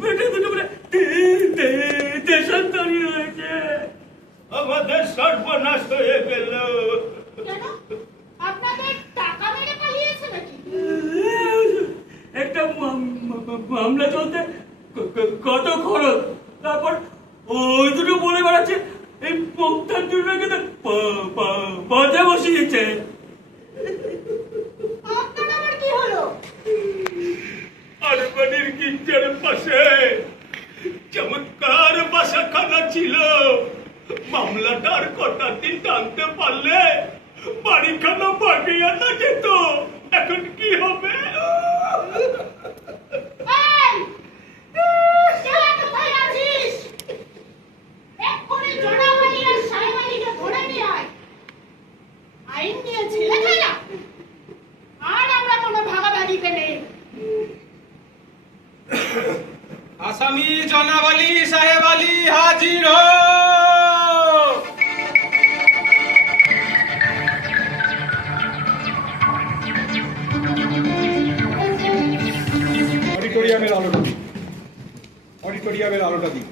বেটা দুটো করে দেশান্তরী হয়েছে। আমাদের সর্বনাশ হয়ে গেল। কেন? আপনাদের টাকা মেরে পালিয়েছে নাকি? একটা মামলা চলতে কত খরচ, তারপর ওই দুটো বলে বেড়াচ্ছে এই মুক্তার জন্য কিন্তু পদে বসিয়েছে। আপনার আবার কি হলো? আরবানির গির্জার পাশে চমৎকার বাসাখানা ছিল। মামলাটার কটা দিন টানতে পারলে বাড়িখানা বাগিয়ে না যেত। এখন কি হবে? এই! তোরা কোথায় আছিস? এক্ষুনি জোড়াবাড়ি আর সাহেবাড়িকে ধরে নিয়ে আয়। আইন নিয়ে ছেলে খেলা। আর আমরা কোনো ভাগাভাগিতে নেই। আসামি জনাব আলী সাহেব আলী হাজির হো। অডিটোরিয়ামের আলোটা দিই।